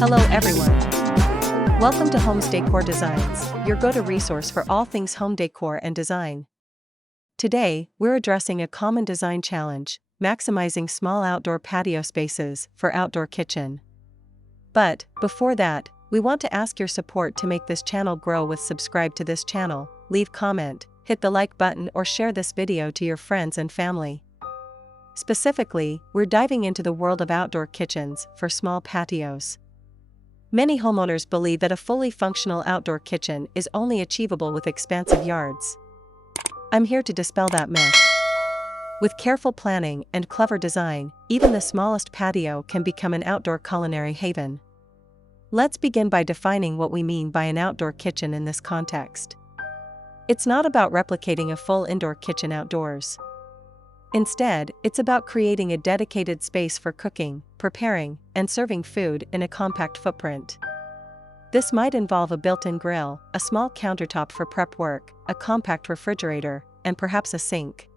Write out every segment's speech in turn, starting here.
Hello everyone. Welcome to Homes Decor Designs, your go-to resource for all things home decor and design. Today, we're addressing a common design challenge, maximizing small outdoor patio spaces for outdoor kitchen. But, before that, we want to ask your support to make this channel grow with subscribe to this channel, leave comment, hit the like button or share this video to your friends and family. Specifically, we're diving into the world of outdoor kitchens for small patios. Many homeowners believe that a fully functional outdoor kitchen is only achievable with expansive yards. I'm here to dispel that myth. With careful planning and clever design, even the smallest patio can become an outdoor culinary haven. Let's begin by defining what we mean by an outdoor kitchen in this context. It's not about replicating a full indoor kitchen outdoors. Instead, it's about creating a dedicated space for cooking, preparing, and serving food in a compact footprint. This might involve a built-in grill, a small countertop for prep work, a compact refrigerator, and perhaps a sink.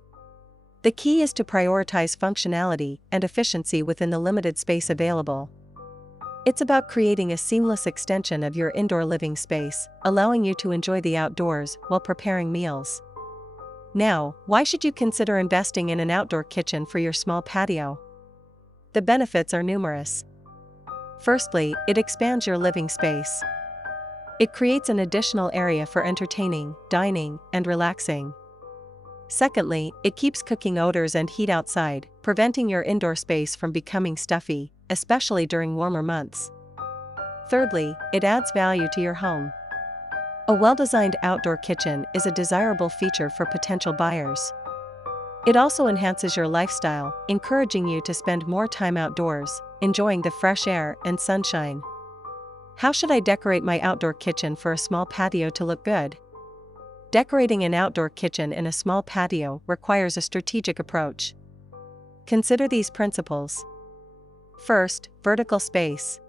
The key is to prioritize functionality and efficiency within the limited space available. It's about creating a seamless extension of your indoor living space, allowing you to enjoy the outdoors while preparing meals. Now, why should you consider investing in an outdoor kitchen for your small patio? The benefits are numerous. Firstly, it expands your living space. It creates an additional area for entertaining, dining, and relaxing. Secondly, it keeps cooking odors and heat outside, preventing your indoor space from becoming stuffy, especially during warmer months. Thirdly, it adds value to your home. A well-designed outdoor kitchen is a desirable feature for potential buyers. It also enhances your lifestyle, encouraging you to spend more time outdoors, enjoying the fresh air and sunshine. How should I decorate my outdoor kitchen for a small patio to look good? Decorating an outdoor kitchen in a small patio requires a strategic approach. Consider these principles. First, vertical space.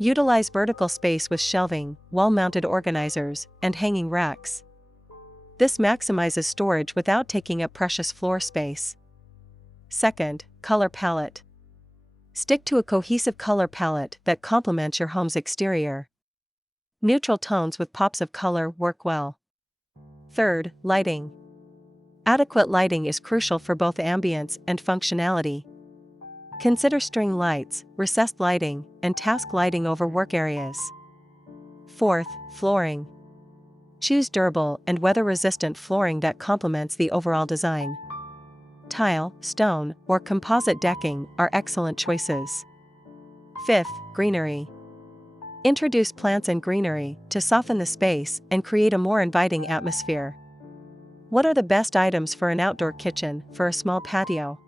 Utilize vertical space with shelving, wall-mounted organizers, and hanging racks. This maximizes storage without taking up precious floor space. Second, color palette. Stick to a cohesive color palette that complements your home's exterior. Neutral tones with pops of color work well. Third, lighting. Adequate lighting is crucial for both ambience and functionality. Consider string lights, recessed lighting, and task lighting over work areas. Fourth, flooring. Choose durable and weather-resistant flooring that complements the overall design. Tile, stone, or composite decking are excellent choices. Fifth, greenery. Introduce plants and greenery to soften the space and create a more inviting atmosphere. What are the best items for an outdoor kitchen for a small patio?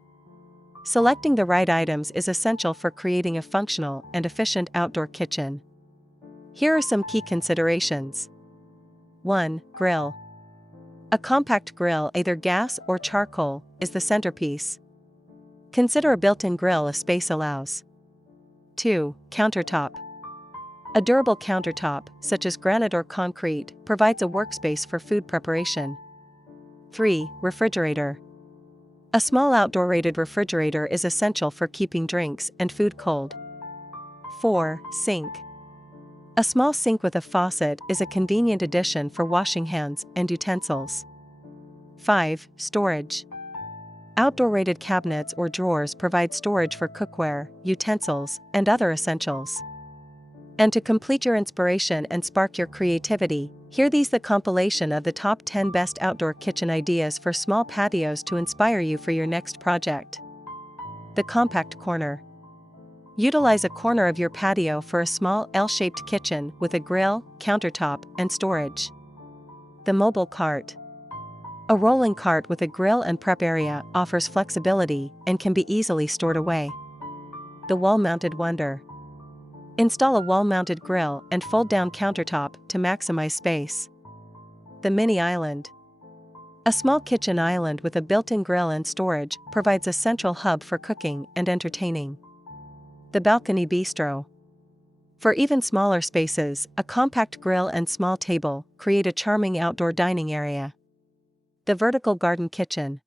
Selecting the right items is essential for creating a functional and efficient outdoor kitchen. Here are some key considerations. 1. Grill. A compact grill, either gas or charcoal, is the centerpiece. Consider a built-in grill if space allows. 2. Countertop. A durable countertop, such as granite or concrete, provides a workspace for food preparation. 3. Refrigerator. A small outdoor-rated refrigerator is essential for keeping drinks and food cold. 4. Sink. A small sink with a faucet is a convenient addition for washing hands and utensils. 5. Storage. Outdoor-rated cabinets or drawers provide storage for cookware, utensils, and other essentials. And to complete your inspiration and spark your creativity, hear these the compilation of the top 10 best outdoor kitchen ideas for small patios to inspire you for your next project. The compact corner. Utilize a corner of your patio for a small L-shaped kitchen with a grill, countertop, and storage. The mobile cart. A rolling cart with a grill and prep area offers flexibility and can be easily stored away. The wall-mounted wonder. Install a wall-mounted grill and fold-down countertop to maximize space. The mini island. A small kitchen island with a built-in grill and storage provides a central hub for cooking and entertaining. The balcony bistro. For even smaller spaces, a compact grill and small table create a charming outdoor dining area. The vertical garden kitchen.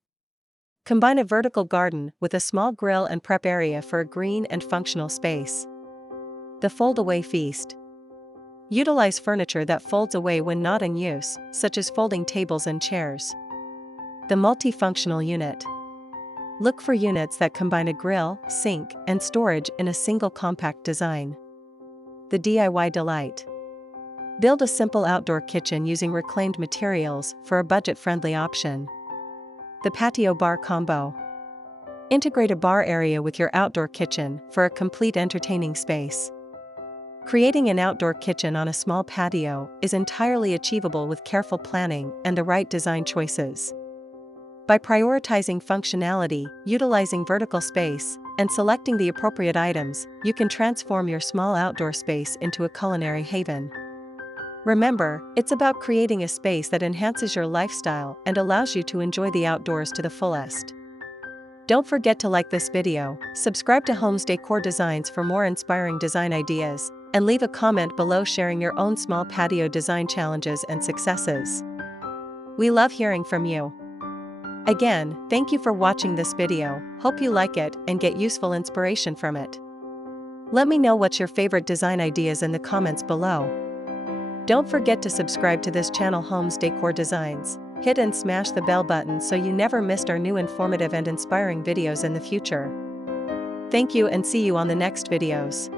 Combine a vertical garden with a small grill and prep area for a green and functional space. The fold-away feast. Utilize furniture that folds away when not in use, such as folding tables and chairs. The multifunctional unit. Look for units that combine a grill, sink, and storage in a single compact design. The DIY delight. Build a simple outdoor kitchen using reclaimed materials for a budget-friendly option. The patio bar combo. Integrate a bar area with your outdoor kitchen for a complete entertaining space. Creating an outdoor kitchen on a small patio is entirely achievable with careful planning and the right design choices. By prioritizing functionality, utilizing vertical space, and selecting the appropriate items, you can transform your small outdoor space into a culinary haven. Remember, it's about creating a space that enhances your lifestyle and allows you to enjoy the outdoors to the fullest. Don't forget to like this video, subscribe to Homes Decor Designs for more inspiring design ideas, and leave a comment below sharing your own small patio design challenges and successes. We love hearing from you. Again, thank you for watching this video, hope you like it and get useful inspiration from it. Let me know what's your favorite design ideas in the comments below. Don't forget to subscribe to this channel Homes Decor Designs, hit and smash the bell button so you never missed our new informative and inspiring videos in the future. Thank you and see you on the next videos.